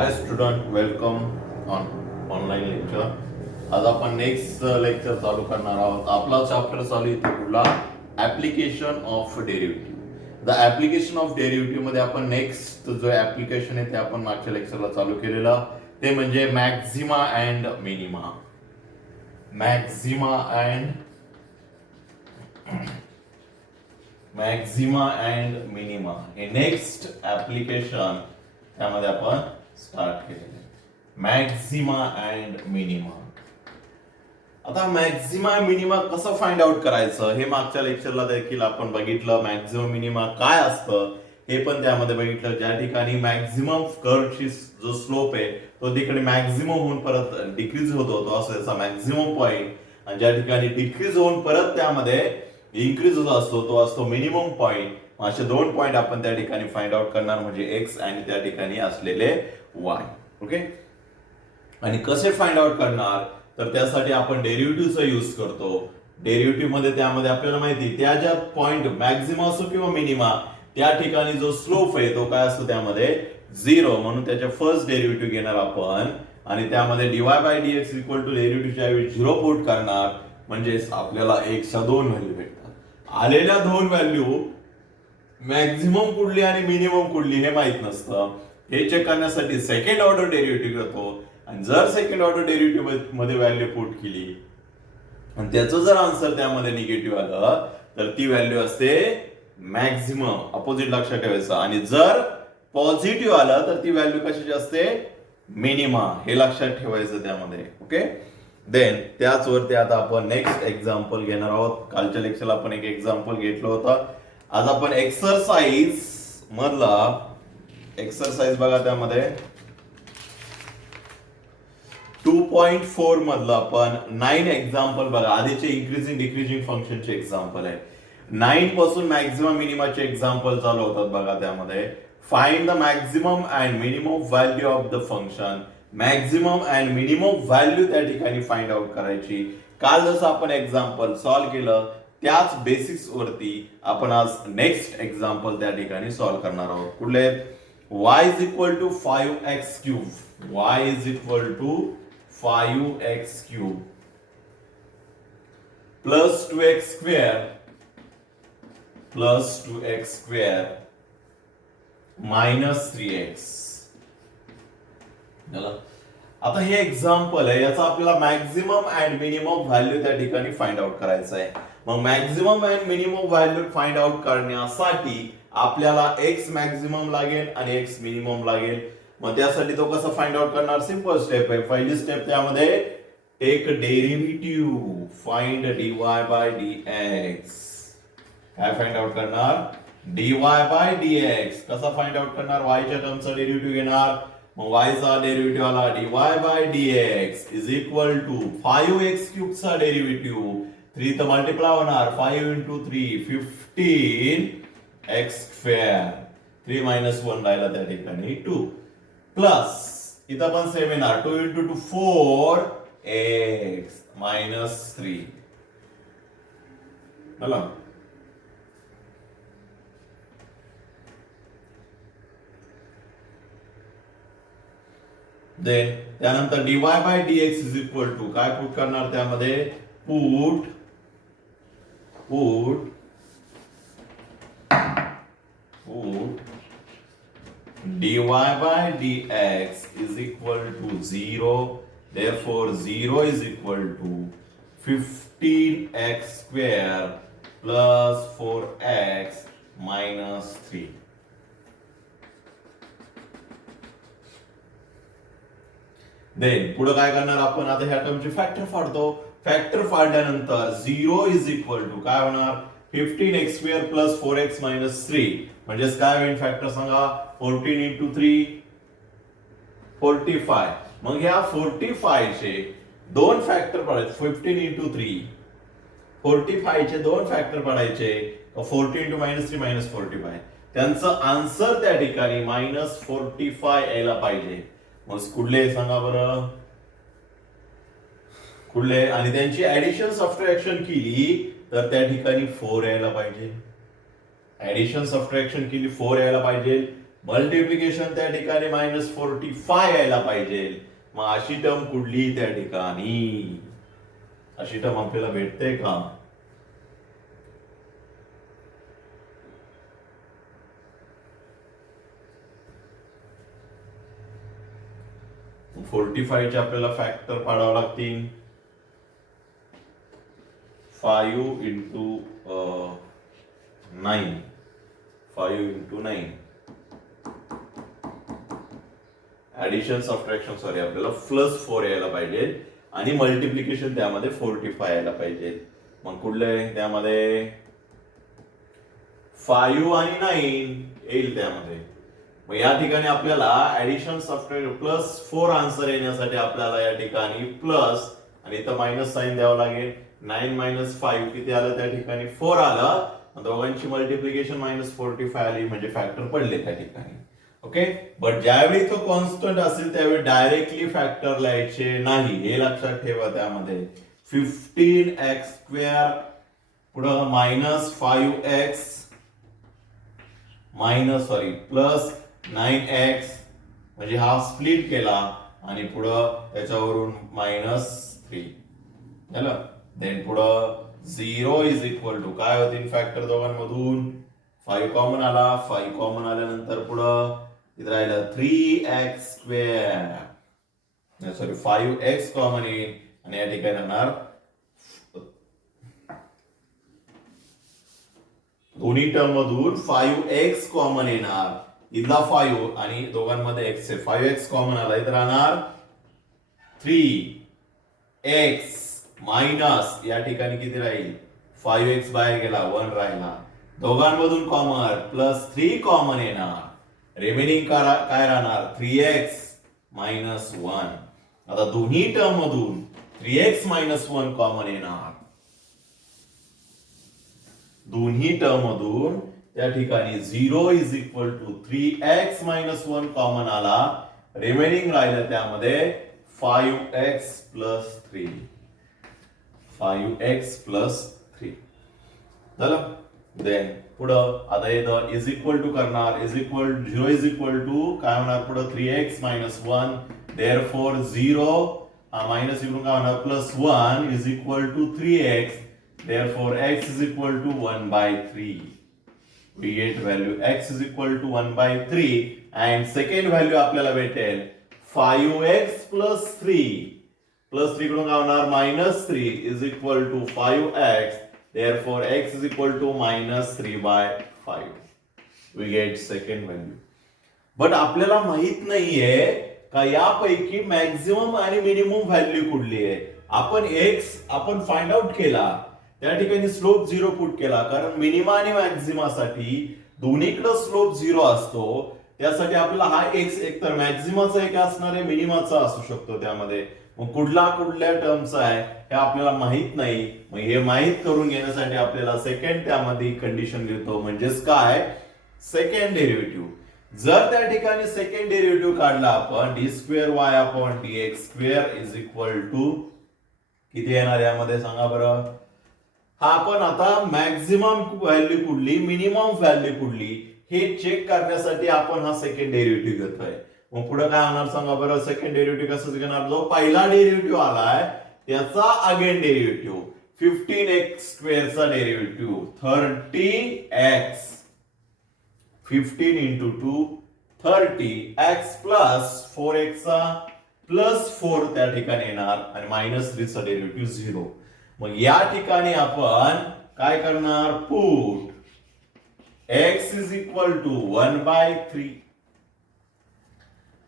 High student, welcome on online lecture. आज आपण next lecture चालू करणार आहोत. आपला चॅप्टर चालू इथे कुठला? Application of derivative. The application of derivative मध्ये आपण नेक्स्ट जो ऍप्लिकेशन आहे ते आपण मागच्या लेक्चरला चालू केलेलं, ते म्हणजे Maxima and minima. Maxima and minima हे नेक्स्ट ऍप्लिकेशन त्यामध्ये आपण स्टार्ट केलेले. Maxima and minima. आता मॅक्झिमा मिनिमा कसं फाइंड आउट करायचं हे मागच्या लेक्चरला देखील आपण बघितलं. मॅक्झिमम मिनिमा काय असतं हे पण त्यामध्ये बघितलं. ज्या ठिकाणी मॅक्झिमम कर्वची जो स्लोप आहे तो तिकडे मॅक्झिमम होऊन परत डिक्रीज होतो, तो असं त्याचा मॅक्झिमम पॉइंट. आणि ज्या ठिकाणी डिक्रीज होऊन परत त्यामध्ये इन्क्रीज होत असतो तो असतो मिनिमम पॉइंट. असे दोन पॉइंट आपण त्या ठिकाणी फाइंड आउट करणार, म्हणजे एक्स आणि त्या ठिकाणी असलेले वाय. ओके. आणि कसे फाइंड आउट करणार तर त्यासाठी आपण डेरिव्हेटिव्हचा यूज करतो. डेरिव्हेटिव्ह मध्ये त्यामध्ये आपल्याला माहिती त्या ज्या पॉइंट मॅक्झिमा असो किंवा मिनिमा त्या ठिकाणी जो स्लोप आहे तो काय असतो त्यामध्ये झिरो, म्हणून त्याच्या फर्स्ट डेरिव्हेटिव्ह घेणार आपण आणि त्यामध्ये dy by dx equal to डेरिव्हेटिव्हच्या ऐवजी झिरो पुट करणार, म्हणजे आपल्याला एक्सच्या दोन व्हॅल्यू भेटतात. आलेल्या दोन व्हॅल्यू मॅक्झिमम कुठली आणि मिनिमम कुठली हे माहित नसतं. हे चेक करण्यासाठी सेकंड ऑर्डर डेरिव्हेटिव्ह घेतो आणि जर सेकंड ऑर्डर डेरिव्हेटिव्ह मध्ये व्हॅल्यू पुट केली आणि त्याचं जर आन्सर त्यामध्ये निगेटिव्ह आलं तर ती व्हॅल्यू असते मॅक्झिमम. अपोजिट लक्षात ठेवायचं. आणि जर पॉझिटिव्ह आलं तर ती व्हॅल्यू कशाची असते? मिनिमा. हे लक्षात ठेवायचं त्यामध्ये. ओके. देन त्याचवरती आता आपण नेक्स्ट एक्झाम्पल घेणार आहोत. कालच्या लेक्चरला आपण एक एक्झाम्पल घेतलं होतं. आज आपण एक्सरसाइज मधला एक्सरसाइज बघा, त्यामध्ये 2.4 मधलं आपण 9 एक्झाम्पल बघा. आधीचे इन्क्रीजिंग डिक्रीजिंग फंक्शनचे एक्झाम्पल आहे. 9 पासून मॅक्झिमम मिनिमाचे एक्झाम्पल चालू होतात बघा. त्यामध्ये find the maximum and minimum value of the function. Maximum and minimum value त्या ठिकाणी फाइंड आउट करायची. काल जसं आपण एक्झाम्पल सॉल्व्ह केलं त्याच बेसिक्स वरती आपण आज नेक्स्ट एक्झाम्पल त्या ठिकाणी सॉल्व्ह करणार आहोत. कुठले? y is equal to 5x cube. y is equal to 5x cube plus 2x square minus 3x. आता हे एक्झाम्पल आहे, याचा आपल्याला मॅक्झिमम अँड मिनिमम व्हॅल्यू त्या ठिकाणी फाइंड आउट करायचं आहे. मग maximum and minimum value find out करण्यासाठी आपल्याला एक्स मॅक्झिमम लागेल आणि एक्स मिनिमम लागेल. मग त्यासाठी तो कसा फाइंड आउट करणार? सिंपल स्टेप आहे. पहिली स्टेप त्यामध्ये take derivative. Find dy by dx. काय फाइंड आउट करणार? Dy by dx. कसा फाइंड आउट करणार? y च्या टर्मचा डेरिव्हेटिव्ह घेणार. मग y चा डेरिव्हेटिव्ह आला dy by dx is equal to 5x cube चा डेरिव्हेटिव्ह 3 तर मल्टिप्लाय होणार 5 into 3 15x स्क्वेअर. 3 minus 1 राहिला त्या ठिकाणी 2 प्लस इथं पण सेम येणार 2 into 2 4x minus 3. चला देन त्यानंतर dy by dx is equal to काय पुट करणार त्यामध्ये? Put dy by dx is equal to 0. Therefore 0 is equal to 15x square plus 4x minus 3. Then पुढे काय करणार आपण? आता ह्या टर्मचे फॅक्टर फाडतो. फॅक्टर फाडल्यानंतर 0 इज इक्वल टू काय होणार? 15x square plus 4x minus 3. म्हणजेच काय होईल फॅक्टर सांगा? 14 into 3 45. मग ह्या 45 चे दोन फॅक्टर पडायचे. 15 into 3 45 चे दोन फॅक्टर पडायचे. 14 into minus 3 minus 45. त्यांचं आन्सर त्या ठिकाणी मायनस 45 यायला पाहिजे. मग कुठले सांगा बरं? कुठले? आणि त्यांची ऍडिशन सबट्रॅक्शन केली तर त्या ठिकाणी 4 यायला पाहिजे. ऍडिशन सबट्रॅक्शन केली 4 यायला पाहिजे. मल्टिप्लिकेशन त्या ठिकाणी -45 यायला पाहिजे. मग अशी टर्म कुठली त्या ठिकाणी? अशी टर्म आपल्याला भेटते का? 45 चे आपल्याला फॅक्टर पाडावं लागतील. 5 into 9, 5 into 9. Addition subtraction sorry आपल्याला +4 यायला पाहिजे आणि मल्टिप्लिकेशन त्यामध्ये 45 यायला पाहिजे. मग कुठले त्यामध्ये 5 आणि 9 येईल त्यामध्ये. मग या ठिकाणी आपल्याला ऍडिशन सबट्रॅक्शन +4 आन्सर येण्यासाठी आपल्याला या ठिकाणी प्लस आणि इथं मायनस साइन द्यावं लागेल. 9 - 5 किती आलं त्या ठिकाणी? 4 आलं. दोघांची मल्टिप्लिकेशन -45 आली म्हणजे फॅक्टर पडले त्या ठिकाणी. ओके. बट ज्यावेळी तो कॉन्स्टंट असेल त्यावेळी डायरेक्टली फॅक्टर लिहायचे नाही, हे लक्षात ठेवा. त्यामध्ये 15x² पुढं -5x +9x म्हणजे हा स्प्लिट केला आणि पुढं त्याच्यावरून -3 झालं. देन पुढं 0 इज इक्वल टू काय होतील फॅक्टर दोघांमधून? 5 कॉमन आला. 5 कॉमन आल्यानंतर पुढं इथं राहिलं 3x². सॉरी 5x कॉमन येईल आणि या ठिकाणी राहणार दोन्ही टर्म मधून 5x कॉमन येणार. इथला 5 आणि दोघांमध्ये x आहे. 5x कॉमन आला. इथं राहणार 3x मायनस या ठिकाणी किती राहील? 5x बाहेर गेला, 1 राहिला. दोघांमधून कॉमन +3 कॉमन येणार. रिमेनिंग काय राहणार? 3x - 1. आता दोन्ही टर्म मधून 3x - 1 कॉमन येणार. दोन्ही टर्म मधून त्या ठिकाणी 0 is equal to 3x - 1 common आला. रिमेनिंग राहिलं त्यामध्ये 5x + 3. 5x + 3 झालं. देन पुढं आता इथं इज इक्वल टू करणार. 0 इज इक्वल टू काय होणार? पुढं 3x - 1. देअरफॉर 0 मायनस इकडून काय होणार? +1 is equal to 3x. Therefore, x is equal to 1/3. We get value x is equal to 1/3 and second value आपल्याला भेटेल 5x + 3. +3 कडून काय होणार? -3 is equal to 5x. Therefore, x is equal to -3/5. We get second value. But आपल्याला माहित नाहीये का यापैकी मॅक्झिमम आणि मिनिमम व्हॅल्यू कुठली आहे. आपण फाइंड आउट केला. त्या ठिकाणी स्लोप 0 पुट केला कारण मिनिमा आणि मॅक्झिमासाठी दोन्हीकडे स्लोप 0 असतो. त्यासाठी आपल्याला हा x एकतर मॅक्झिमाचा एक असणार आहे, मिनिमाचा असू शकतो त्यामध्ये. मग कुठल्या टर्मचा आहे हे आपल्याला माहित नाही. मग हे माहित करून घेण्यासाठी आपल्याला सेकंड त्यामध्ये कंडिशन घेतो. म्हणजेच काय? Second derivative. जर त्या ठिकाणी सेकंड डेरिव्हेटिव्ह काढला आपण d²y/dx² इज इक्वल टू किती येणार यामध्ये सांगा बरं. हा आपण आता मॅक्झिमम व्हॅल्यू कुठली, मिनिमम व्हॅल्यू कुठली हे चेक करण्यासाठी आपण हा सेकंड डेरिव्हेटिव्ह घेतोय. मग पुढे काय होणार सांगा बरं. सेकंड डेरिव्हेटिव्ह कसं घेणार? जो पहिला डेरिव्हेटिव्ह आलाय त्याचा अगेन डेरिव्हेटिव्ह. 15x² चा डेरिव्हेटिव्ह 30x. 15 × 2 30x + 4x चा +4 त्या ठिकाणी येणार आणि -3 चा डेरिव्हेटिव्ह 0. मग या ठिकाणी आपण काय करणार? Put x is equal to 1/3.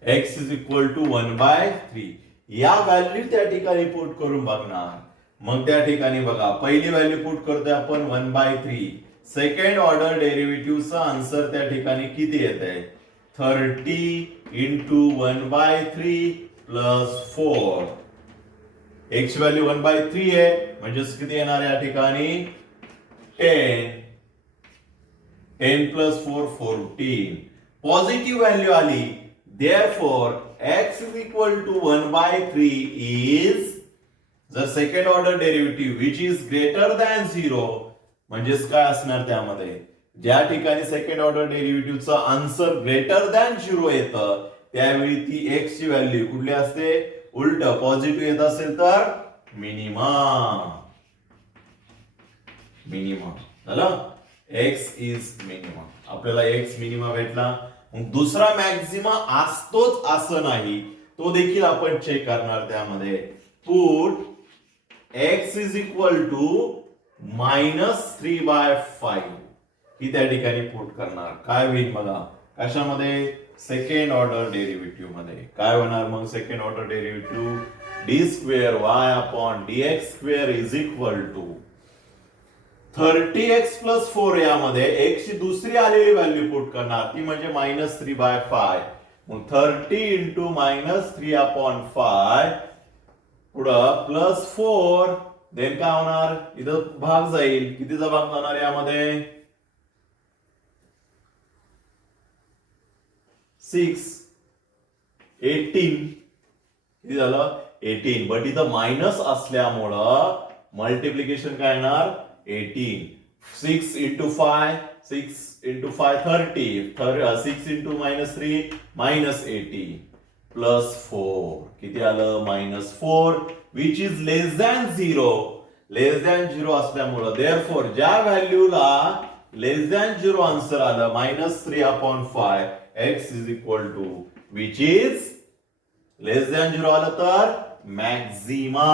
x is equal to 1/3 या व्हॅल्यू त्या ठिकाणी पुट करून बघणार. मग त्या ठिकाणी बघा पहिली व्हॅल्यू पुट करतोय आपण 1/3. सेकंड ऑर्डर डेरिव्हेटिव्हचा आन्सर त्या ठिकाणी किती येत आहे? 30 × 1/3 + 4. x व्हॅल्यू 1/3 आहे म्हणजे किती येणार या ठिकाणी? 10. 10 + 4 14. पॉझिटिव्ह व्हॅल्यू आली. Therefore, x is equal to 1/3 is the second order derivative which is greater than 0. म्हणजेच काय असणार त्यामध्ये? ज्या ठिकाणी सेकंड ऑर्डर डेरिव्हेटिव्हचा आन्सर ग्रेटर दॅन 0 येतं त्यावेळी ती एक्स ची व्हॅल्यू कुठली असते, उलट पॉझिटिव्ह येत असेल तर मिनिमा. झालं, एक्स इज मिनिमा. आपल्याला एक्स मिनिमा भेटला. मग दुसरा मॅक्झिमा असतोच असं नाही, तो देखील आपण चेक करणार. त्यामध्ये put x is equal to -3/5 ही त्या ठिकाणी पुट करणार. काय होईल बघा, कशामध्ये, सेकंड ऑर्डर डेरिव्हेटिव्ह मध्ये. काय होणार मग second order derivative, d2y dx square is equal to 30x + 4 यामध्ये x ची दुसरी आलेली व्हॅल्यू पुट करणार, ती म्हणजे -3/5. मग 30 × -3/5 पुढं +4 देन काय होणार, इथं भाग जाईल. कितीचा भाग जाणार यामध्ये, 6 18 किती झालं 18. बट इथं मायनस असल्यामुळं मल्टिप्लिकेशन काय येणार 18. 6 × 5 6 × 5 30. 6 × -3 -80 +4 किती आलं -4 which is less than 0. Less than 0 असल्यामुळं देअरफॉर ज्या व्हॅल्यूला लेस दॅन 0 आन्सर आलं -3/5 x is equal to which is less than 0 आलं तर मॅक्झिमा.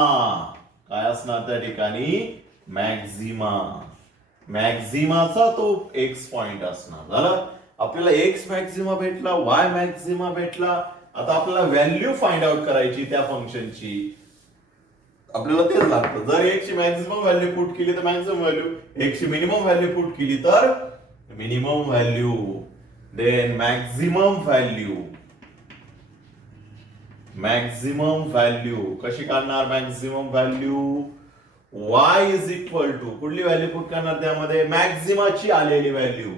काय असणार त्या ठिकाणी, मॅक्झिमा. मॅक्झिमाचा तो एक्स पॉइंट असणार. झालं, आपल्याला एक्स मॅक्झिमा भेटला, वाय मॅक्झिमा भेटला. आता आपल्याला व्हॅल्यू फाइंड आउट करायची त्या फंक्शनची. आपल्याला तेच लागतं. जर एक्स ची मॅक्झिमम व्हॅल्यू पुट केली तर मॅक्झिमम व्हॅल्यू, एक्स ची मिनिमम व्हॅल्यू पुट केली तर minimum value. Then maximum value कशी काढणार, maximum value y is equal to कुठली व्हॅल्यू पुट करणार त्यामध्ये, मॅक्झिमाची आलेली व्हॅल्यू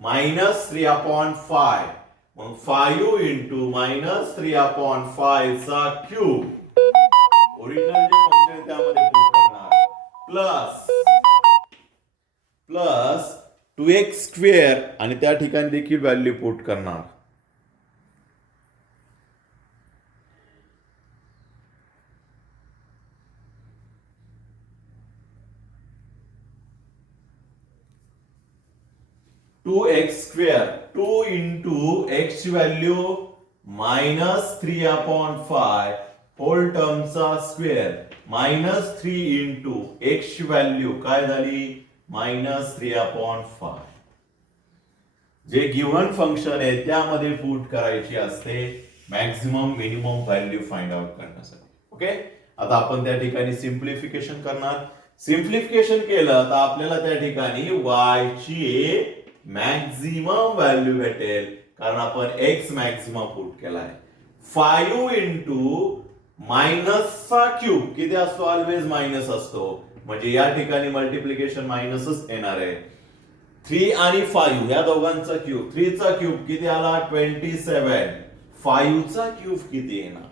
-3/5. मग 5 × -3/5 चा क्यूब ओरिजिनल जे फंक्शन त्यामध्ये पुट करणार, प्लस 2x स्क्वेअर आणि त्या ठिकाणी देखील व्हॅल्यू पुट करणार. टू एक्स स्क्वेअर 2 × x ची व्हॅल्यू -3/5 होल टर्मचा स्क्वेअर -3 × x ची व्हॅल्यू काय झाली -3/5. जे गिव्हन फंक्शन आहे त्यामध्ये पुट करायची असते maximum minimum value find out करण्यासाठी. ओके, आता आपण त्या ठिकाणी सिम्प्लिफिकेशन करणार. सिम्प्लिफिकेशन केलं तर आपल्याला त्या ठिकाणी y ची मॅक्झिमम व्हॅल्यू भेटेल, कारण आपण x मॅक्झिमम पुट केलाय. 5 × मायनसचा क्यूब किती असतो, ऑलवेज मायनस असतो, म्हणजे या ठिकाणी मल्टिप्लिकेशन मायनसच येणार आहे. 3 आणि 5 या दोघांचा क्यूब, 3 चा क्यूब किती आला 27. 5 चा क्यूब किती येणार,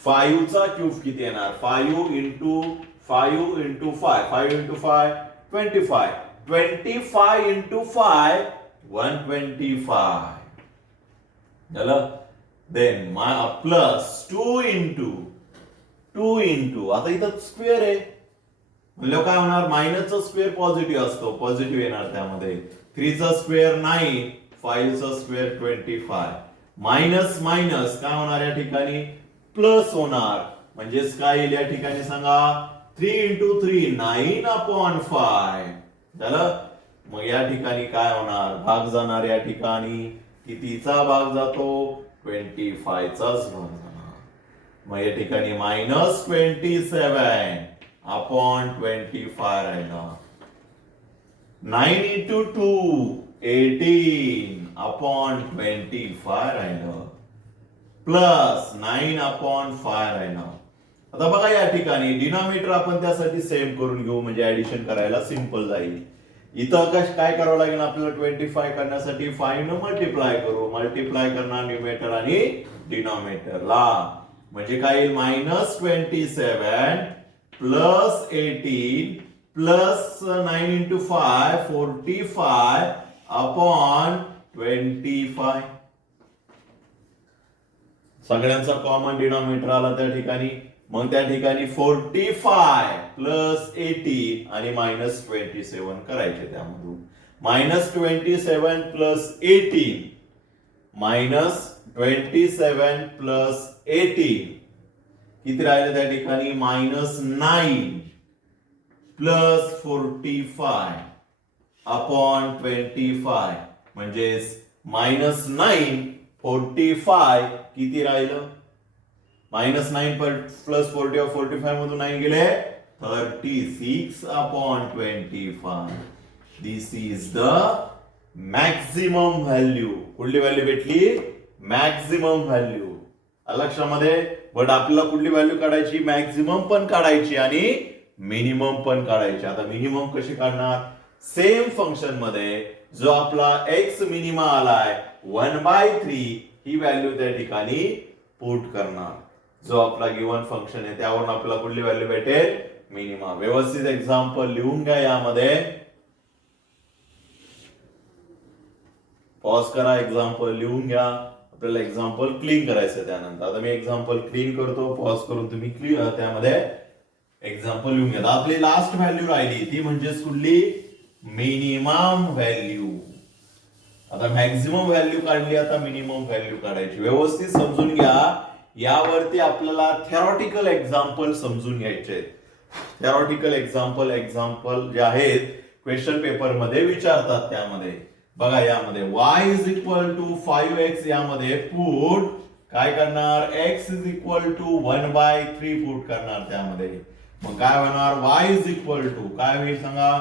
5 चा क्यूब किती येणार, 5 × 5 × 5 5 × 5 25. 25 × 5 125 झालं. देन प्लस 2 × आता इथं स्क्वेअर आहे म्हणजे काय होणार, मायनसचा स्क्वेअर पॉझिटिव्ह असतो, पॉझिटिव्ह येणार त्यामध्ये. 3 चा स्क्वेअर 9 5 चा स्क्वेअर 25. मायनस मायनस काय होणार या ठिकाणी प्लस होणार, म्हणजेच काय येईल या ठिकाणी सांगा 3 × 3 9/5 झालं. मग या ठिकाणी काय होणार, भाग जाणार या ठिकाणी, कितीचा भाग जातो 25 चाच भाग जाणार. मग या ठिकाणी -27/25 राहिला. 9 × 2 18/25 राहिलं, प्लस 9/5 राहिला. आता बघा या ठिकाणी डिनॉमिनेटर आपण त्यासाठी सेम करून घेऊ, म्हणजे ऍडिशन करायला सिंपल जाईल. इथं काय करावं लागेल आपल्याला 25 करण्यासाठी 5 न मल्टिप्लाय करू, मल्टिप्लाय करणार न्यूमरेटर आणि डिनॉमिनेटरला, म्हणजे काय येईल -27 प्लस 18 प्लस 9 × 5 45 अपॉन 25. सगळ्यांचा कॉमन डिनॉमिनेटर आला त्या ठिकाणी. मग त्या ठिकाणी 45 प्लस 18 आणि मायनस 27 करायचे. त्यामधून मायनस 27 प्लस 18 मायनस 27 प्लस 18 किती राहिले त्या ठिकाणी मायनस 9 प्लस 45 अपॉन 25 म्हणजेच मायनस 9 45 किती राहिलं मायनस 9 प्लस 40 45 मधून 9 गेले 36 upon 25. This is the maximum value. कुठली व्हॅल्यू भेटली मॅक्झिमम व्हॅल्यू. लक्षामध्ये. बट आपल्याला कुठली व्हॅल्यू काढायची मॅक्झिमम पण काढायची आणि मिनिमम पण काढायची. आता मिनिमम कशी काढणार सेम फंक्शन मध्ये जो आपला एक्स मिनिमा आलाय 1/3 ही व्हॅल्यू त्या ठिकाणी पुट करणार. जो आपला गिवन फंक्शन आहे त्यावरून आपल्याला कुठली व्हॅल्यू भेटेल मिनिमा. व्यवस्थित एक्झाम्पल लिहून घ्या. यामध्ये पॉज करा एक्झाम्पल लिहून घ्या. आपल्याला एक्झाम्पल क्लीन करायचं त्यानंतर. आता मी एक्झाम्पल क्लीन करतो. पॉज करून तुम्ही क्लिअर त्यामध्ये एक्झाम्पल लिहून घ्या. आपली लास्ट व्हॅल्यू राहिली ती म्हणजे कुठली मिनिमम व्हॅल्यू. आता मॅक्झिमम व्हॅल्यू काढली. आता मिनिमम व्हॅल्यू काढायची. व्यवस्थित समजून घ्या. यावरती आपल्याला थेरॉटिकल एक्झाम्पल समजून घ्यायचे आहेत. थेरॉटिकल एक्झाम्पल जे आहेत क्वेश्चन पेपर मध्ये विचारतात. त्यामध्ये बघा यामध्ये y is equal to 5x यामध्ये पुट काय करणार x is equal to 1/3 put करणार. त्यामध्ये मग काय होणार y इज इक्वल टू काय होईल सांगा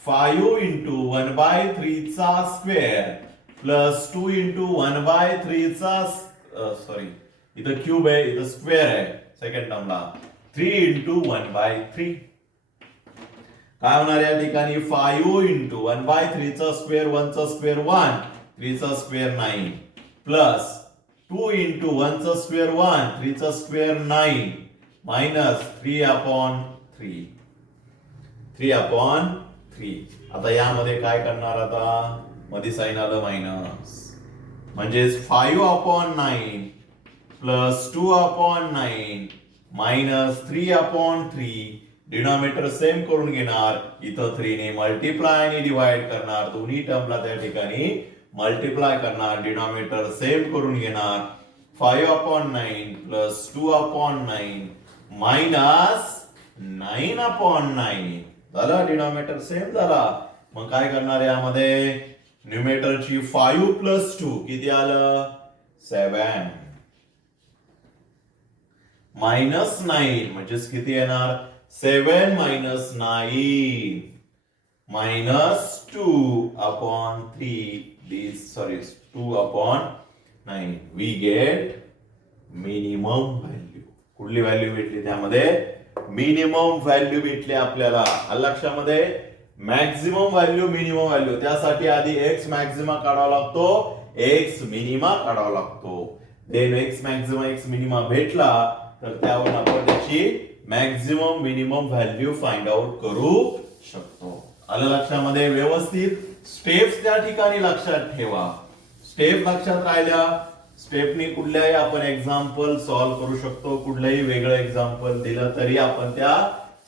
5 इंटू 1/3 चा स्क्वेअर प्लस 2 इंटू 1/3 चा सॉरी इथं क्यूब आहे इथं स्क्वेअर आहे सेकंड टर्मला 3 इंटू 1/3 काय होणार या ठिकाणी 5 इंटू 1/3 चा स्क्वेअर 1 चा स्क्वेअर 1 3 चा स्क्वेअर 9 प्लस 2 इंटू 1 चा स्क्वेअर 1 3 चा स्क्वेअर 9 मायनस 3 अपॉन 3. आता यामध्ये काय करणार आता मध्ये साइन आलं मायनस म्हणजेच 5 upon 9 plus 2 upon 9 minus 3 upon 3. Denominator same करून घेणार. इथं 3 ने मल्टिप्लाय आणि डिवाइड करणार. दोन्ही टर्मला त्या ठिकाणी मल्टिप्लाय करणार. डिनॉमिनेटर सेम करून घेणार. 5 upon 9 plus 2 upon 9 minus 9 upon 9 झालं. डिनॉमिनेटर सेम झाला. मग काय करणार यामध्ये न्यूमेटरची 5 प्लस 2 किती आलं 7 मायनस 9 म्हणजेच किती येणार 7 minus 9 minus 2 upon 2 upon 9 we get minimum value. कुठली व्हॅल्यू भेटली त्यामध्ये मिनिमम व्हॅल्यू भेटली आपल्याला. लक्षामध्ये मॅक्झिमम व्हॅल्यू मिनिमम व्हॅल्यू त्यासाठी आधी एक्स मॅक्झिमा काढावा लागतो एक्स मिनिमा काढावा लागतो. Then x maxima x minima भेटला तर त्यावरून आपण त्याची maximum minimum value find out करू शकतो. आलं लक्षामध्ये. व्यवस्थित स्टेप्स त्या ठिकाणी लक्षात ठेवा. स्टेप लक्षात राहिल्या स्टेपनी कुठल्याही आपण एक्झाम्पल सॉल्व्ह करू शकतो. कुठलंही वेगळं एक्झाम्पल दिलं तरी आपण त्या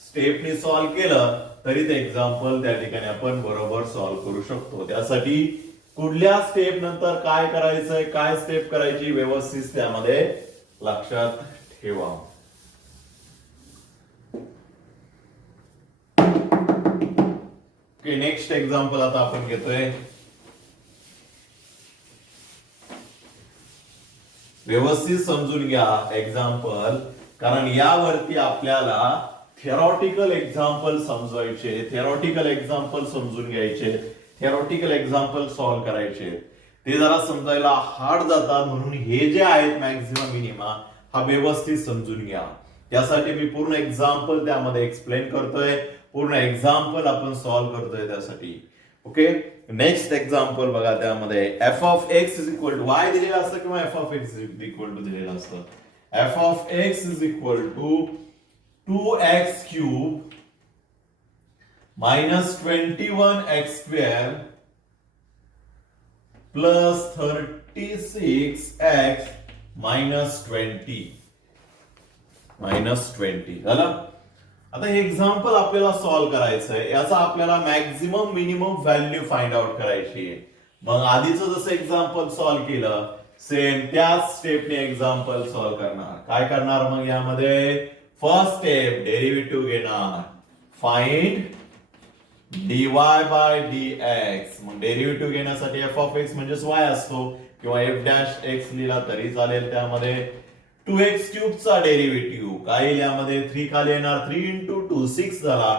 स्टेपनी सॉल्व्ह केलं तरी ते एक्झाम्पल त्या ठिकाणी आपण बरोबर सॉल्व्ह करू शकतो. त्यासाठी कुठल्या स्टेप नंतर काय करायचंय काय स्टेप करायची व्यवस्थित त्यामध्ये लक्षात ठेवा. ओके नेक्स्ट एक्झाम्पल आता आपण घेतोय. व्यवस्थित समजून घ्या एक्झाम्पल कारण यावरती आपल्याला थेरॉटिकल एक्झाम्पल समजवायचे. थेरॉटिकल एक्झाम्पल समजून घ्यायचे. थेरॉटिकल एक्झाम्पल सॉल्व्ह करायचे. ते जरा समजायला हार्ड जातात. म्हणून हे जे आहेत मॅक्झिमम मिनिमा हा व्यवस्थित समजून घ्या. त्यासाठी मी पूर्ण एक्झाम्पल त्यामध्ये एक्सप्लेन करतोय. पूर्ण एक्झाम्पल आपण सॉल्व्ह करतोय त्यासाठी. ओके नेक्स्ट एक्झाम्पल बघा. त्यामध्ये f of x is equal to y दिलेला असतं किंवा f of x is equal to दिलेलं असतं. F of x is equal to 2x cube minus 21x square plus 36x -20 झालं. आता हे एक्झाम्पल आपल्याला सॉल्व्ह करायचं आहे. याचा आपल्याला maximum minimum value find out करायची आहे. मग आधीचं जसं एक्झाम्पल सॉल्व्ह केलं सेम त्याच स्टेपने एक्झाम्पल सॉल्व्ह करणार. काय करणार मग यामध्ये फर्स्ट स्टेप डेरिव्हेटिव्ह घेणार. Find dy by dx. मग डेरिव्हेटिव्ह घेण्यासाठी f ऑफ x म्हणजेच y असतो किंवा f डॅश x लिहिला तरी चालेल. त्यामध्ये 2x क्यूब चा डेरिव्हेटिव्ह काय येईल यामध्ये 3 खाली येणार 3 into 2 6 झाला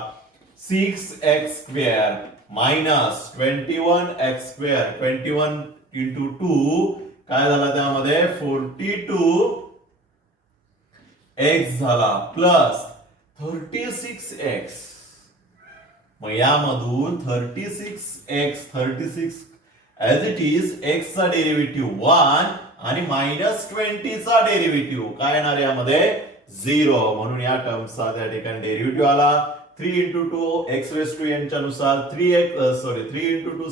6x square minus 21x square 21 into 2 काय झाला त्यामध्ये 42x झाला प्लस 36x. मग यामधून 36 ऍज इट इज x चा डेरिव्हेटिव्ह 1 आणि -20 चा डेरिव्हेटिव्ह काय येणार यामध्ये 0. म्हणून या टर्मचा त्या ठिकाणी डेरिव्हेटिव्ह आला 3 into 2 x raised to n च्या नुसार 3 into 2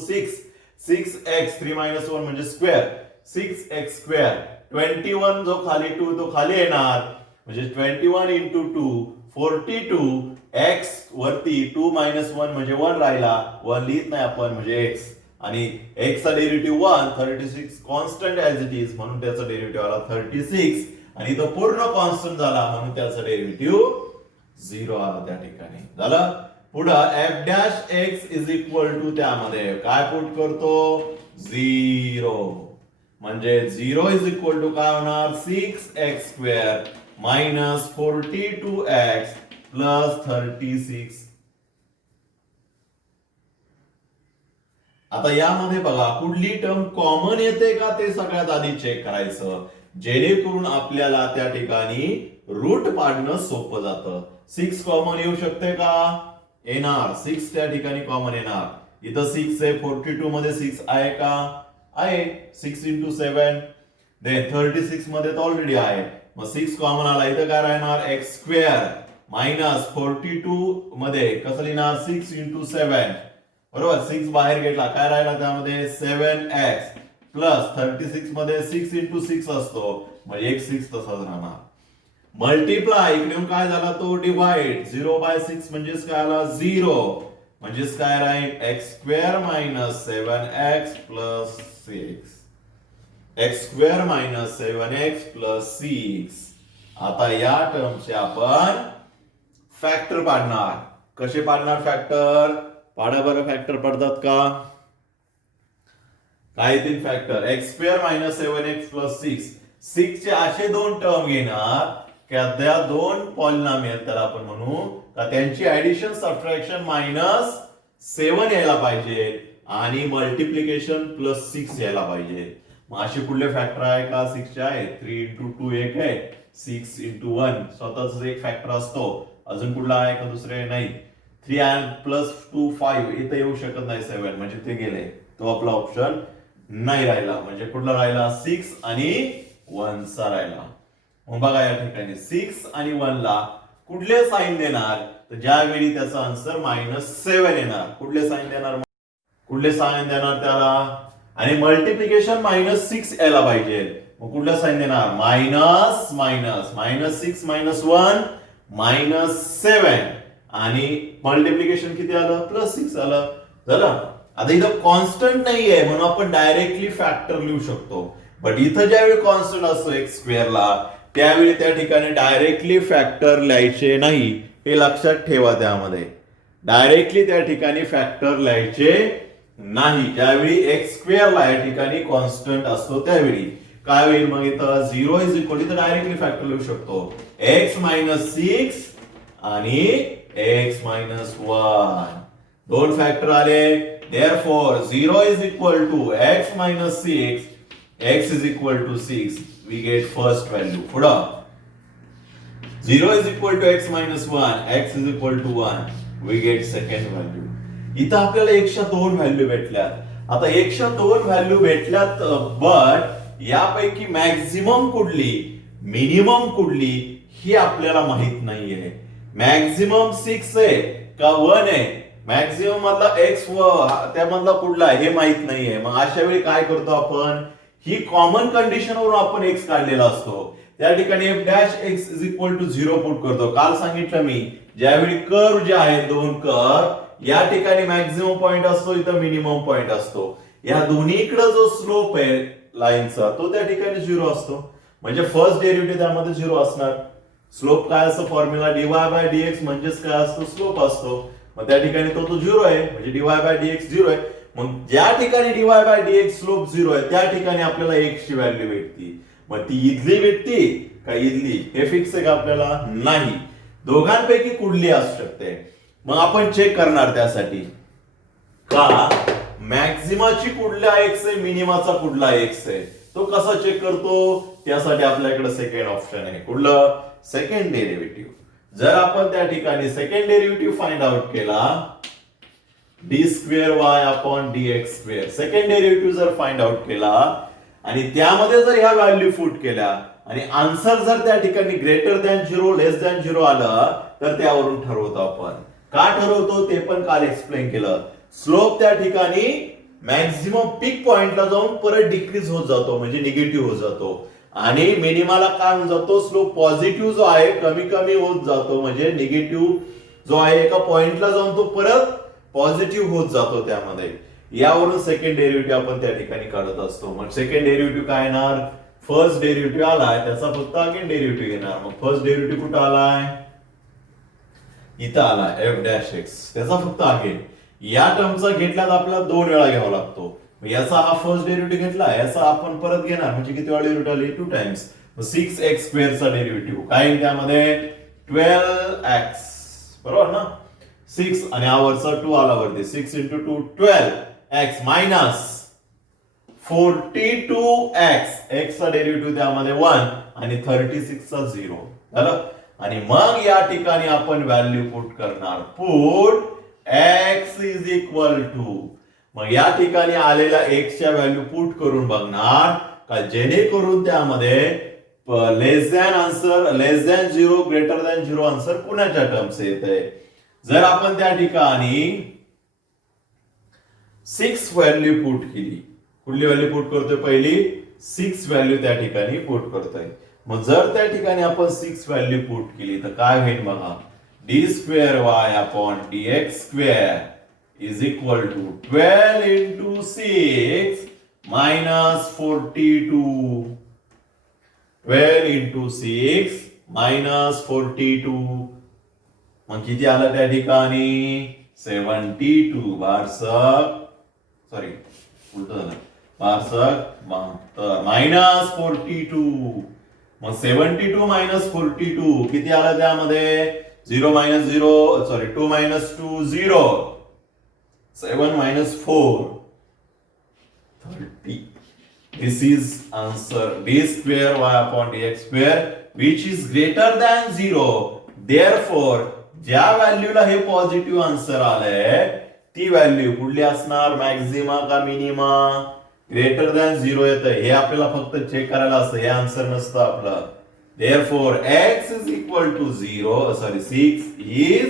6x 3 minus 1 म्हणजे स्क्वेअर 6x स्क्वेअर 21 जो खाली 2 तो खाली येणार म्हणजे 21 into 2 42x वरती 2 minus 1 म्हणजे 1 राहिला 1 लिहित नाही आपण म्हणजे x आणि x चा derivative 1 36 constant as it is म्हणून त्याचा डेरिव्हेटिव्ह आला 36 आणि तो पूर्ण कॉन्स्टंट झाला म्हणून त्याचा डेरिव्हेटिव्ह 0 आला त्या ठिकाणी. झालं. पुढे f dash x is equal to त्यामध्ये काय पुट करतो 0 म्हणजे 0 इज इक्वल टू काय होणार 6x square minus 42x plus 36. आता यामध्ये बघा कुठली टर्म कॉमन येते का ते सगळ्यात आधी चेक करायचं जेणेकरून आपल्याला त्या ठिकाणी रूट पाडणं सोपं जातं. 6 कॉमन येऊ शकते का येणार 6 त्या ठिकाणी कॉमन येणार. इथं 6 आहे 42 मध्ये 6 आहे का आहे 6 into 7 देन 36 मध्ये तर ऑलरेडी आहे मग 6 कॉमन आला इथं काय राहणार x स्क्वेअर मायनस 42 मध्ये कसं लिहिणार 6 into 7 बरोबर 6 बाहेर घेतला काय राहिला त्यामध्ये 7x प्लस 36 मध्ये 6 into 6 असतो म्हणजे एक 6 तसाच राहणार. मल्टिप्लाय इकडून काय झाला तो डिवाइड 0/6 म्हणजेच काय आला 0 म्हणजेच काय राहील x square minus 7x plus 6 x square minus 7x plus 6. आता या टर्मचे आपण फॅक्टर पाडणार. कसे पाडणार फॅक्टर पाडा बरं फॅक्टर पडतात का काय येतील factor x square minus 7x plus 6 चे असे दोन टर्म घेणार की त्या दोन पॉलिनॉमियल तर आपण म्हणू का त्यांची ऍडिशन सबट्रॅक्शन -7 यायला पाहिजे आणि मल्टिप्लिकेशन +6 यायला पाहिजे. मग असे कुठले फॅक्टर आहे का 6 चे आहे 3 into 2 एक आहे 6 into 1 स्वतःच एक फॅक्टर असतो. अजून कुठला आहे का दुसरे नाही 3 and +2 5 इथे येऊ शकत नाही 7 म्हणजे ते गेले तो आपला ऑप्शन नाही राहिला म्हणजे कुठला राहिला 6 आणि 1 चा राहिला. मग बघा या ठिकाणी 6 आणि 1 ला कुठले साइन देणार तर ज्यावेळी त्याचा आन्सर -7 येणार कुठले साइन देणार त्याला आणि मल्टिप्लिकेशन -6 यायला पाहिजे मग कुठलं साइन देणार -6 -1 -7 आणि मल्टिप्लिकेशन किती आलं +6 आलं. झालं. आता इथं कॉन्स्टंट नाहीये म्हणून आपण डायरेक्टली फॅक्टर लिहू शकतो बट इथं ज्यावेळी कॉन्स्टंट असतो x स्क्वेअरला त्यावेळी त्या ठिकाणी डायरेक्टली फॅक्टर लिहायचे नाही हे लक्षात ठेवा. त्यामध्ये डायरेक्टली त्या ठिकाणी फॅक्टर लिहायचे नाही. ज्यावेळी x स्क्वेअरला या ठिकाणी कॉन्स्टंट असतो त्यावेळी काय होईल मग इथं 0 इज इक्वल इथं डायरेक्टली फॅक्टर लिहू शकतो x -6 आणि x -1 दोन फॅक्टर आले therefore 0 is equal to x minus 6 x is equal to 6 we get first value. पुढं 0 is equal to x minus 1 x is equal to 1 we get second value. इथं आपल्याला 102 value भेटल्यात. आता 102 value भेटल्यात but यापैकी maximum कुठली minimum कुठली ही आपल्याला माहित नाहीये. मॅक्झिमम 6 आहे का 1 आहे मॅक्झिमम मधला एक्स व त्यामधला कुठला हे माहित नाहीये. मग अशा वेळी काय करतो आपण, ही कॉमन कंडिशनवरून आपण एक्स काढलेला असतो. त्या ठिकाणी f dash x is equal to 0 put करतो. काल सांगितलं मी, ज्यावेळी कर्व जे आहे दोन कर्व, या ठिकाणी मॅक्झिमम पॉइंट असतो, इथं मिनिमम पॉइंट असतो. या दोन्हीकडे जो स्लोप आहे लाईनचा तो त्या ठिकाणी 0 असतो. म्हणजे फर्स्ट डेरिव्हेटिव्ह त्यामध्ये 0 असणार. स्लोप काय असतो फॉर्म्युला, डीवाय बाय डीएक्स म्हणजेच काय असतो, स्लोप असतो. मग त्या ठिकाणी तो 0 आहे, म्हणजे डीवाय बाय डीएक्स 0 आहे. मग ज्या ठिकाणी डीवाय बाय डीएक्स स्लोप 0 आहे त्या ठिकाणी आपल्याला एक्स ची व्हॅल्यू भेटती. मग ती इथली भेटती का इथली, हे फिक्स आहे का आपल्याला, नाही. दोघांपैकी कुठली असू शकते. मग आपण चेक करणार त्यासाठी का मॅक्झिमाची कुठला एक्स आहे, मिनिमाचा कुठला एक्स आहे, तो कसा चेक करतो. त्यासाठी आपल्याकडे सेकंड ऑप्शन आहे. कुठलं, सेकंड डेरिव्हेटिव्ह. जर आपण त्या ठिकाणी सेकंड डेरिव्हेटिव्ह फाइंड आउट केला, D square y upon d x square, second derivative जर फाइंड आउट केला आणि त्यामध्ये जर ह्या व्हॅल्यू पुट केल्या आणि आन्सर जर त्या ठिकाणी ग्रेटर दॅन 0 लेस दॅन 0 आलं, तर त्यावरून ठरवतो आपण. का ठरवतो ते पण काल एक्सप्लेन केलं. स्लोप त्या ठिकाणी मॅक्झिमम पीक पॉइंटला जाऊन परत डिक्रीज होत जातो, म्हणजे निगेटिव्ह होत जातो. आणि मिनिमाला काय होऊन जातो, स्लोप पॉझिटिव्ह जो आहे कमी कमी होत जातो, म्हणजे निगेटिव्ह जो आहे एका पॉइंटला जाऊन तो परत पॉझिटिव्ह होत जातो त्यामध्ये. यावरून सेकंड डेरिव्हेटिव्ह आपण त्या ठिकाणी काढत असतो. मग सेकंड डेरिव्हेटिव्ह काय येणार, फर्स्ट डेरिव्हेटिव्ह आलाय त्याचा फक्त अगेन डेरिव्हेटिव्ह येणार. मग फर्स्ट डेरिव्हेटिव्ह कुठं आलाय, इथं आलाय एफ डॅश एक्स, त्याचा फक्त अगेन. या टर्मचा घेतला तर आपल्याला 2 वेळा घ्यावा लागतो. याचा हा फर्स्ट डेरिव्हेटिव्ह घेतला, याचा आपण परत घेणार, म्हणजे किती वेळा डेरिव्हेटिव्ह आले, 2 टाइम्स. 6x स्क्वेअरचा डेरिव्हेटिव्ह काय येईल त्यामध्ये, 12x, बरोबर ना. 6 आणि आवरचा 2 आला वरती, 6 into 2 12x minus 42x, x चा डेरिव्हेटिव्ह त्यामध्ये 1 आणि 36 चा 0 झालं. आणि मग या ठिकाणी आपण व्हॅल्यू पुट करणार, put x is equal to, मग या ठिकाणी आलेला x च्या व्हॅल्यू पुट करून बघणार का जेणेकरून त्यामध्ये लेस दॅन आन्सर, लेस दॅन 0, ग्रेटर दॅन 0 आन्सर कुणाच्या टर्म्स येते. जर आपण त्या ठिकाणी 6 व्हॅल्यू पुट केली, कुठली व्हॅल्यू पुट करतोय, पहिली 6 व्हॅल्यू त्या ठिकाणी पुट करतोय. मग जर त्या ठिकाणी आपण 6 व्हॅल्यू पुट केली तर काय होईल बघा, d square y upon d x square is equal to 12 into 6 minus 42. 12 into 6 minus 42. मग किती आलं त्या ठिकाणी, 72. बारसक, सॉरी उलट झालं, बारसक 72 मायनस 42. मग 72 मायनस 42 किती आलं त्यामध्ये, 0 minus 0, sorry 2 minus 2 0, 7 minus 4 30. This is answer, d square y upon dx square which is greater than 0. Therefore ज्या व्हॅल्यूला हे पॉझिटिव्ह आन्सर आलंय ती व्हॅल्यू कुठली असणार, मॅक्झिमा का मिनिमा. ग्रेटर दॅन 0 येतं, हे आपल्याला फक्त चेक करायला असतं, हे आन्सर नसतं आपलं. Therefore x is equal to 0, sorry 6 is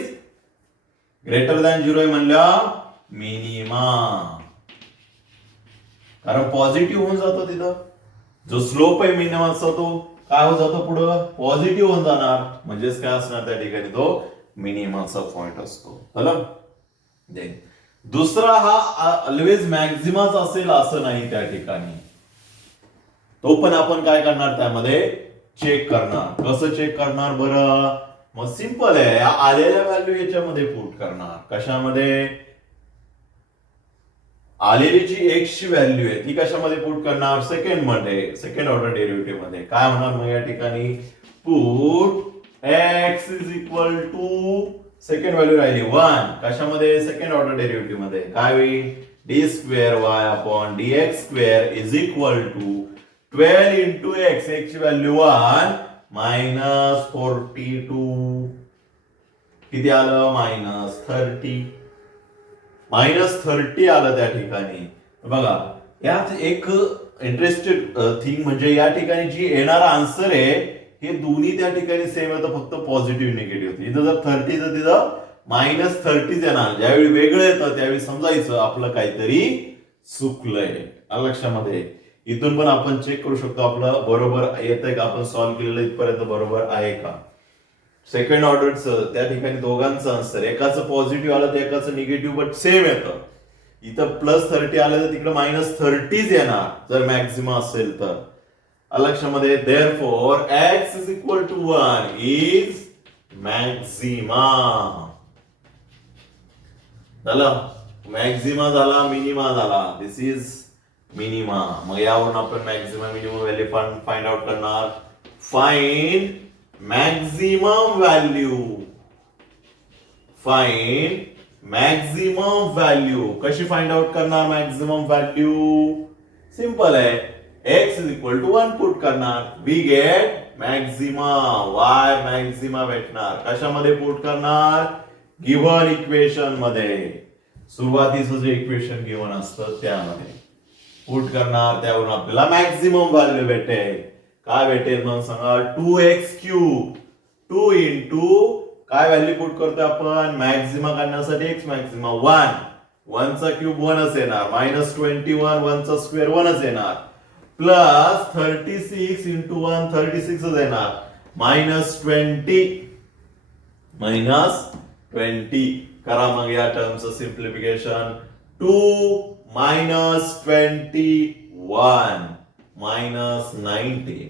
greater than 0 म्हणलं मिनिमा. कारण पॉझिटिव्ह होऊन जातो तिथं, जो स्लोप आहे मिनिममचा तो काय होऊन जातो, पुढं पॉझिटिव्ह होऊन जाणार, म्हणजेच काय असणार त्या ठिकाणी तो मिनिममचा पॉइंट असतो. झालं. दुसरा हा ऑलवेज मॅक्झिमाच असेल असं नाही त्या ठिकाणी, तो पण आपण काय करणार त्यामध्ये चेक करणार. कसं चेक करणार बरं, मग सिंपल आहे, आलेल्या व्हॅल्यू याच्यामध्ये पुट करणार. कशामध्ये, आलेली जी एक्स ची व्हॅल्यू आहे ती कशामध्ये पुट करणार, सेकंड मध्ये, सेकंड ऑर्डर डेरिव्हेटिव्ह मध्ये. काय होणार मग या ठिकाणी, put x is equal to second value राहिली 1, कशामध्ये, सेकंड ऑर्डर डेरिव्हेटिव्ह मध्ये. काय होईल, d square y upon d x square is equal to 12 into x, x ची व्हॅल्यू 1 मायनस 42 किती आलं, मायनस 30. मायनस 30 आलं त्या ठिकाणी. बघा यात एक इंटरेस्टेड थिंग म्हणजे या ठिकाणी जी येणारा आन्सर आहे हे दोन्ही त्या ठिकाणी सेम येतं, फक्त पॉझिटिव्ह निगेटिव्ह होतं. इथं जर 30 तर तिथं -30 येणार. ज्यावेळी वेगळं येतं त्यावेळी समजायचं आपलं काहीतरी चुकलंय. आलं लक्षामध्ये. इथून पण आपण चेक करू शकतो आपलं बरोबर येतंय का, आपण सॉल्व्ह केलेलं इथपर्यंत बरोबर आहे का. सेकंड ऑर्डरचं त्या ठिकाणी दोघांचं आन्सर, एकाचं पॉझिटिव्ह आलं तर एकाचं निगेटिव्ह बट सेम येतं. इथं +30 आलं तर तिकडे -30 येणार जर मॅक्झिमा असेल तर. लक्षामध्ये. Therefore x is equal to 1 is maxima. झालं. मॅक्झिमा झाला, मिनिमा झाला. This is minima. मग यावरून आपण maxima minimum value find out करणार. Find maximum value. Find maximum value. कशी फाइंड आउट करणार मॅक्झिमम व्हॅल्यू? सिंपल आहे. x is equal to 1 put करणार. We get maxima. y maxima भेटणार. कशामध्ये पुट करणार? गिव्हन इक्वेशन मध्ये. सुरुवातीचं जे इक्वेशन गिव्हन असतं त्यामध्ये पुट करणार. त्यावरून आपल्याला मॅक्झिमम व्हॅल्यू भेटेल. काय भेटेल मग सांगा? 2x³ 2 इंटू काय व्हॅल्यू पुट करतोय आपण? मॅक्झिमा काढण्यासाठी x मॅक्झिमा 1. 1 चा क्यूब 1च येणार. -21 1 चा स्क्वेअर 1च येणार. प्लस 36 इंटू 1 36च येणार. -20 करा मग या टर्मचं सिम्प्लिफिकेशन. 2 -21 -19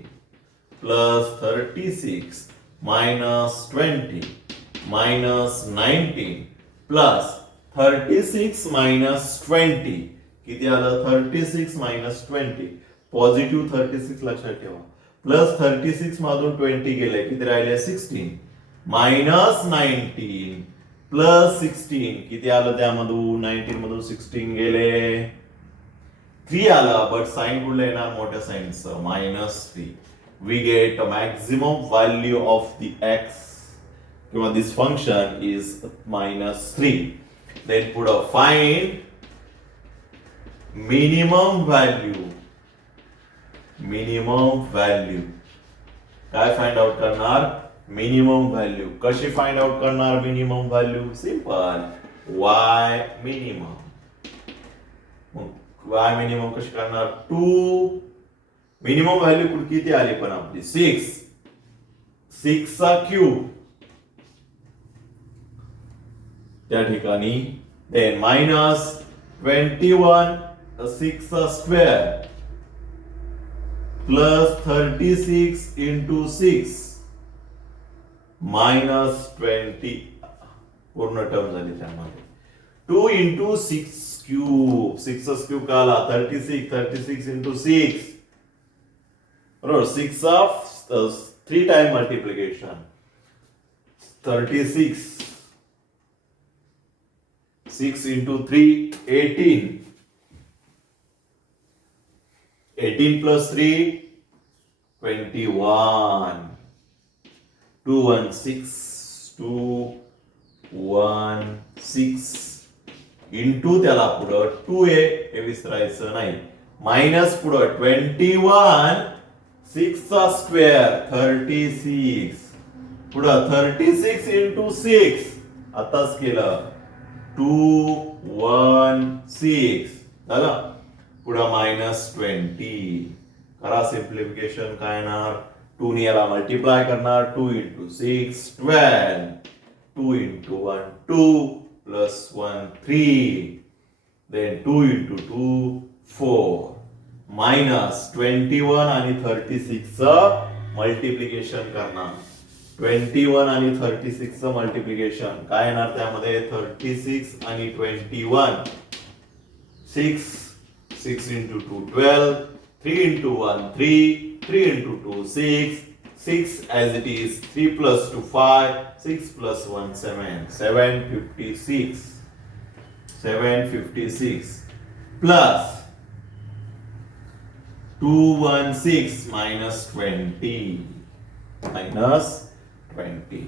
प्लस 36 -20 -19 प्लस 36 -20 किती आलं? 36 -20. पॉझिटिव्ह 36 लक्षात ठेवा. प्लस 36 मधून 20 गेले किती राहिले? 16 -19 प्लस 16 किती आलं? त्यामधून 19 मधून 16 गेले 3 आलं. बट साइन कुठलं येणार? मोठ्या साइनचं -3. We get a maximum value of the x किंवा दिस फंक्शन इज -3. देन पुढं find minimum value. Minimum value काय फाइंड आउट करणार? Minimum value. कशी फाइंड आउट करणार minimum value? Simple. y minimum. y minimum कशी करणार? 2 मिनिमम व्हॅल्यू किती आली पण आपली? 6. 6 चा क्यूब त्या ठिकाणी. देन -21 6 चा स्क्वेअर प्लस 36 इंटू 6 -20 पूर्ण टर्म झाली त्यामध्ये. 2 इंटू 6 क्यूब. 6 क्यूब का आला? 36 इंटू 6 बरोबर. 6 चा 3 time multiplication. 36 6 into 3 18. 18 plus 3 21. 216 into त्याला पुढं 2a हे विसरायचं नाही. मायनस पुढं 21 6 चा स्क्वेअर 36 पुढं 36 इंटू 6 आताच केलं 216 झालं. पुढं -20 करा सिम्प्लिफिकेशन. काय येणार? 2 ने याला मल्टिप्लाय करणार. 2 into 6 12. 2 into 1 2 plus 1 3. Then 2 into 2 4. -21 आणि 36 चं मल्टिप्लिकेशन करणार. 21 आणि 36 चं मल्टिप्लिकेशन काय येणार त्यामध्ये? 36 आणि 21 6 into 2 12. 3 into 1 3. 3 into 2 6. 6 as it is. 3 plus 2 5. 6 plus 1 7. 756. 756 plus 216 minus 20. Minus 20.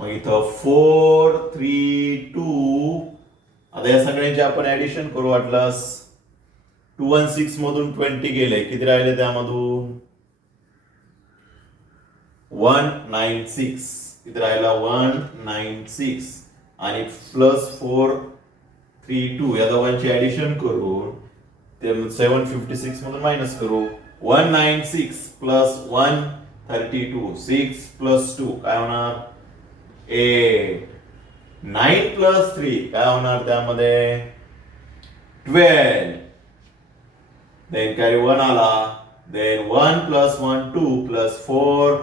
मग इथं 4 3 2. आता या सगळ्यांची आपण ऍडिशन करू वाटल्यास. 216 मधून 20 गेले किती राहिले त्यामधून? 196. किती राहिला? 196. आणि +432 या दोघांची ऍडिशन करून ते 756 मधून मायनस करू. 196 प्लस 132 6 प्लस 2 काय होणार 8. 9 प्लस 3 काय होणार त्यामध्ये 12. देन कॅरी 1 आला. Then 1 plus 1 2 plus 4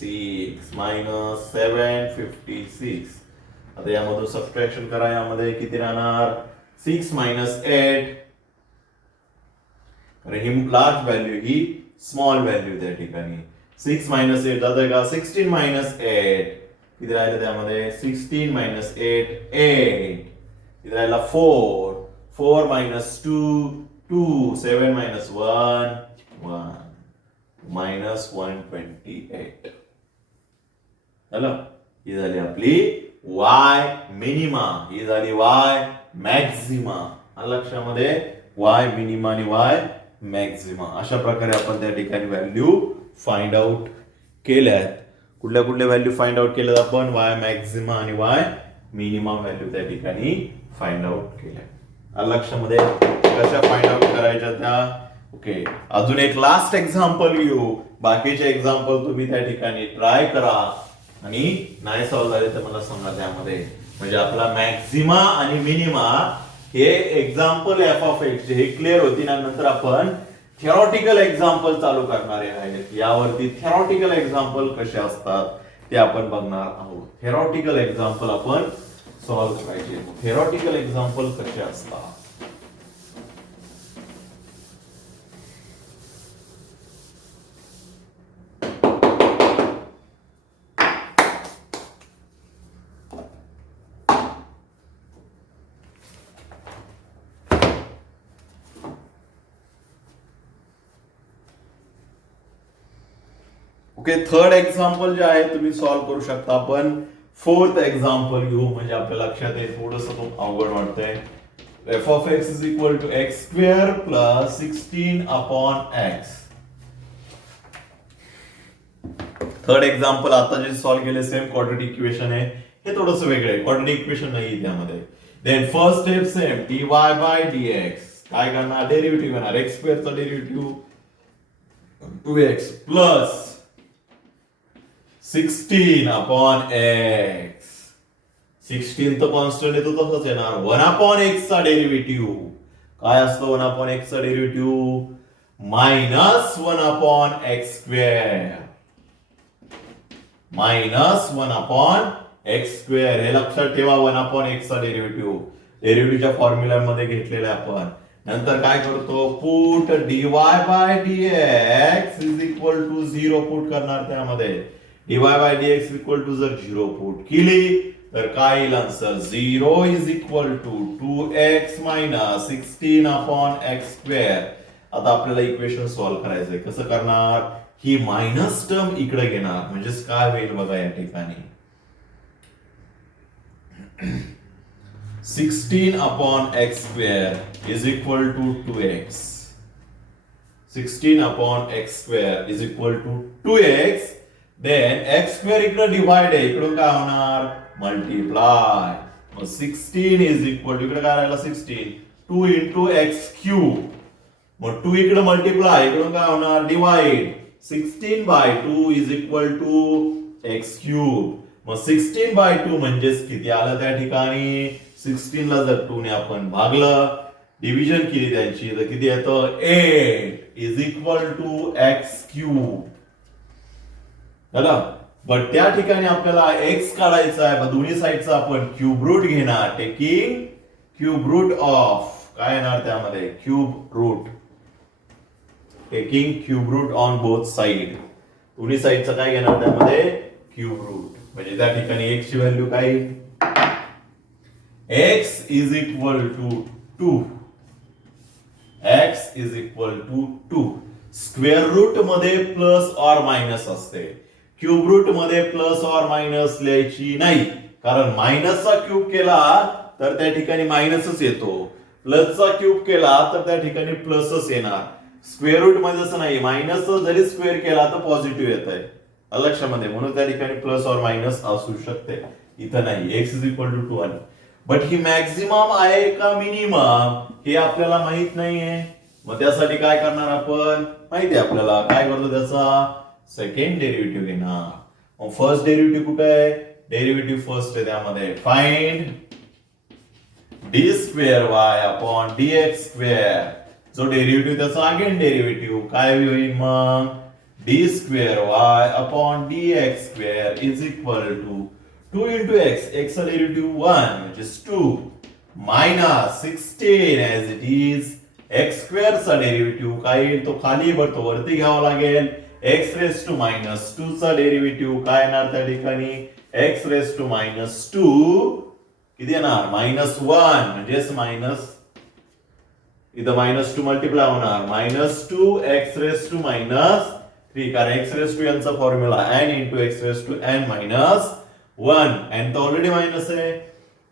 6 minus 756. आता यामधून सबट्रॅक्शन करा. यामध्ये किती राहणार 6 मायनस 8. कारण ही लार्ज व्हॅल्यू ही स्मॉल व्हॅल्यू त्या ठिकाणी. 6 मायनस 8 जातोय का 16 मायनस 8 किती राहिलं त्यामध्ये 16 मायनस 8 8. किती राहिला 4 4 मायनस 2 2 7 मायनस 1 1 मायनस 128. झालं. ही झाली आपली वाय मिनिमा. ही झाली वाय मॅक्झिमा. लक्षामध्ये वाय मिनिमा आणि वाय मॅक्झिमा अशा प्रकारे आपण त्या ठिकाणी व्हॅल्यू फाइंड आउट केल्यात. कुठल्या कुठल्या व्हॅल्यू फाइंड आउट केल्यात आपण वाय मॅक्झिमा आणि वाय मिनिमा व्हॅल्यू त्या ठिकाणी फाइंड आउट केल्या. लक्षामध्ये कशा फाइंड आउट करायच्या त्या. ओके. अजून एक लास्ट एक्झाम्पल घेऊ. बाकीचे एक्झाम्पल तुम्ही त्या ठिकाणी ट्राय करा आणि नाही सॉल्व्ह झाले तर मला सांगा त्यामध्ये. म्हणजे आपला मॅक्झिमा आणि मिनिमा हे एक्झाम्पल एफ ऑफ एक्स हे क्लिअर होतील आणि नंतर आपण थेरॉटिकल एक्झाम्पल चालू करणारे आहेत. यावरती थेरॉटिकल एक्झाम्पल कसे असतात ते आपण बघणार आहोत. थेरॉटिकल एक्झाम्पल आपण सॉल्व्ह करायचे. थेरॉटिकल एक्झाम्पल कसे असतात ओके. थर्ड एक्झाम्पल जे आहे तुम्ही सॉल्व्ह करू शकता. आपण फोर्थ एक्झाम्पल घेऊ म्हणजे आपल्या लक्षात येईल. थोडस तो अवघड वाटतंय. F of x is equal to x square plus 16 upon x. Third example आता जे सॉल्व्ह केले सेम क्वाड्रेटिक इक्वेशन आहे. हे थोडस वेगळं आहे. क्वाड्रेटिक इक्वेशन नाही त्यामध्ये. Then first step same dy by dx. काय करणार डेरिव्हेटिव्ह घेणार. एक्स स्क्वेअरचा derivative 2x plus 16 upon x. 16 तर कॉन्स्टंट आहे तो तसंच येणार. 1 अपॉन एक्स चा डेरिव्हेटिव्ह काय असतो 1 अपॉन एक्स चा derivative minus 1 upon x square. Minus 1 upon x square हे लक्षात ठेवा. 1 अपॉन एक्स चा डेरिव्हेटिव्हच्या फॉर्म्युल्यामध्ये घेतलेला आपण. नंतर काय करतो put dy by dx is equal to 0 put करणार त्यामध्ये. dy by dx equal to जर 0 पुट केली तर काय येईल answer 0 is equal to 2x minus 16 upon x square. आता आपल्याला इक्वेशन सॉल्व्ह करायचंय. कसं करणार ही मायनस टर्म इकडे घेणार म्हणजेच काय होईल बघा या ठिकाणी 16 upon x square is equal to 2x. 16 upon x square is equal to 2x. Then x square इकडे डिवाइड आहे. इकडून काय होणार मल्टिप्लाय. मग 16 is equal to इकडे काय राहिला 16 2 into x cube. मग 2 इकडे मल्टिप्लाय इकडून काय होणार divide. 16 by 2 is equal to x cube. मग 16 by 2 म्हणजेच किती आलं त्या ठिकाणी 16 ला जर 2 ने आपण भागलं डिव्हिजन केली त्यांची तर किती येतं 8 is equal to x cube. झालं. बट त्या ठिकाणी आपल्याला एक्स काढायचा आहे. दोन्ही साईडचा आपण क्यूब रूट घेणार. टेकिंग क्यूब रूट ऑफ काय येणार त्यामध्ये cube root. Taking cube root on both side. दोन्ही साईडचा काय घेणार त्यामध्ये क्यूब रूट. म्हणजे त्या ठिकाणी एक्स ची व्हॅल्यू काय x is equal to 2. x is equal to 2. Square root मध्ये प्लस ऑर मायनस असते. क्यूब रूट मध्ये प्लस ऑर मायनस लिहायची नाही. कारण मायनसचा क्यूब केला तर त्या ठिकाणी मायनसच येतो. प्लसचा क्यूब केला तर त्या ठिकाणी प्लसच येणार. स्क्वेअर रूट मध्ये असं नाही. मायनस जरी स्क्वेअर केला तर पॉझिटिव्ह येत आहे लक्षामध्ये. म्हणून त्या ठिकाणी प्लस ऑर मायनस असू शकते. इथं नाही, x इज इक्वल टू 2 आली. बट ही मॅक्झिमम आहे का मिनिमम हे आपल्याला माहित नाहीये. मग त्यासाठी काय करणार आपण, माहिती आहे आपल्याला, काय करतो त्याचा सेकंड डेरिव्हेटिव्ह घेणार. मग फर्स्ट डेरिव्हेटिव्ह कुठे आहे, डेरिव्हेटिव्ह फर्स्ट आहे त्यामध्ये. Find d square y upon d x square. जो डेरिव्हेटिव्ह त्याचा अगेन डेरिव्हेटिव्ह काय होईल मग, d square y upon d x square is equal to 2 into x, x चा derivative 1 which is 2 minus 16 as it is x square चा derivative काय येईल, तो खाली तो वरती घ्यावा लागेल. x raised to minus 2 चा डेरिव्हेटिव्ह काय येणार त्या ठिकाणी, x raised to minus 2 किती येणार, -1 म्हणजेच मायनस, इथं -2 मल्टिप्लाय होणार, -2 x raised to -3 कारण x raised to यांचा formula n into x raised to n minus 1 and तो ऑलरेडी मायनस आहे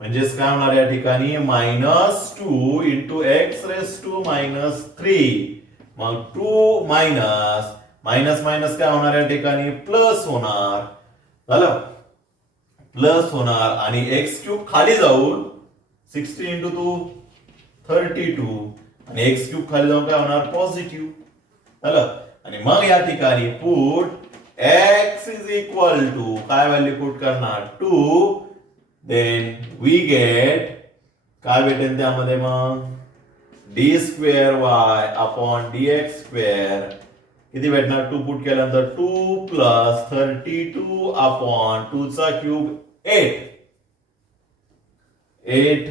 म्हणजेच काय होणार या ठिकाणी -2 into x raised to -3. मग 2 मायनस काय होणार या ठिकाणी प्लस होणार, झालं प्लस होणार आणि x क्यूब खाली जाऊन 60 into 2 32 आणि x क्यूब खाली जाऊन काय होणार पॉझिटिव्ह, झालं. आणि मग या ठिकाणी put x is equal to काय व्हॅल्यू पुट करणार 2, देन वी गेट काय भेटेल त्यामध्ये मग d square y upon d x square किती भेटणार, 2 पुट केल्यानंतर 2 प्लस 32 अपॉन 2 चा क्यूब 8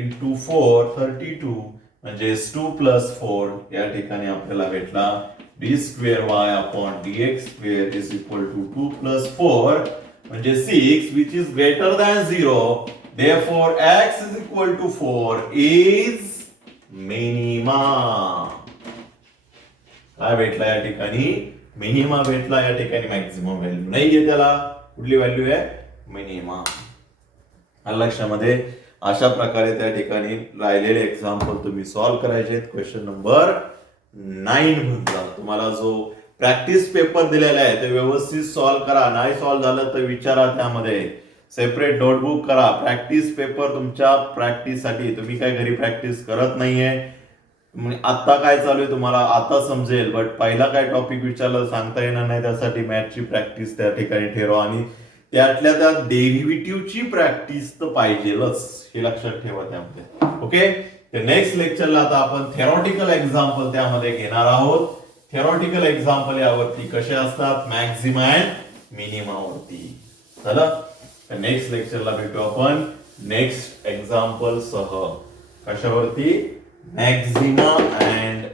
into 4 32 म्हणजे 2 plus 4 या ठिकाणी आपल्याला भेटला d square y upon d x square is equal to 2 plus 4 म्हणजे 6 which is greater than 0. Therefore x is equal to 4 is minima. काय भेटला या ठिकाणी, मिनिमा भेटला या ठिकाणी, मॅक्झिमम व्हॅल्यू नाहीये त्याला, कुठली व्हॅल्यू आहे मिनिमा. लक्षामध्ये अशा प्रकारे त्या ठिकाणी राहिलेले एक्झाम्पल तुम्ही सॉल्व्ह करायचे. क्वेश्चन नंबर 9 मधला तुम्हाला जो प्रॅक्टिस पेपर दिलेला आहे ते व्यवस्थित सॉल्व्ह करा. नाही सॉल्व्ह झालं तर विचारा, त्यामध्ये सेपरेट नोटबुक करा. प्रॅक्टिस पेपर तुमच्या प्रॅक्टिससाठी, तुम्ही काय घरी प्रॅक्टिस करत नाहीये, आता काय चालू आहे तुम्हाला आता समजेल, बट पहिला काय टॉपिक विचारलं सांगता येणार नाही, त्यासाठी मॅथची प्रॅक्टिस त्या ठिकाणी ठेवा आणि त्यातल्या त्या डेरिव्हेटिव्हची प्रॅक्टिस तर पाहिजेलच, हे लक्षात ठेवा त्यामध्ये. ओके, तर नेक्स्ट लेक्चरला आता आपण थेरॉटिकल एक्झाम्पल त्यामध्ये घेणार आहोत. थेरॉटिकल एक्झाम्पल यावरती कसे असतात, मॅक्झिमा अँड मिनिमा वरती. चला, तर नेक्स्ट लेक्चरला भेटू आपण नेक्स्ट एक्झाम्पल सह. कशावरती, मॅक्झिमा अँड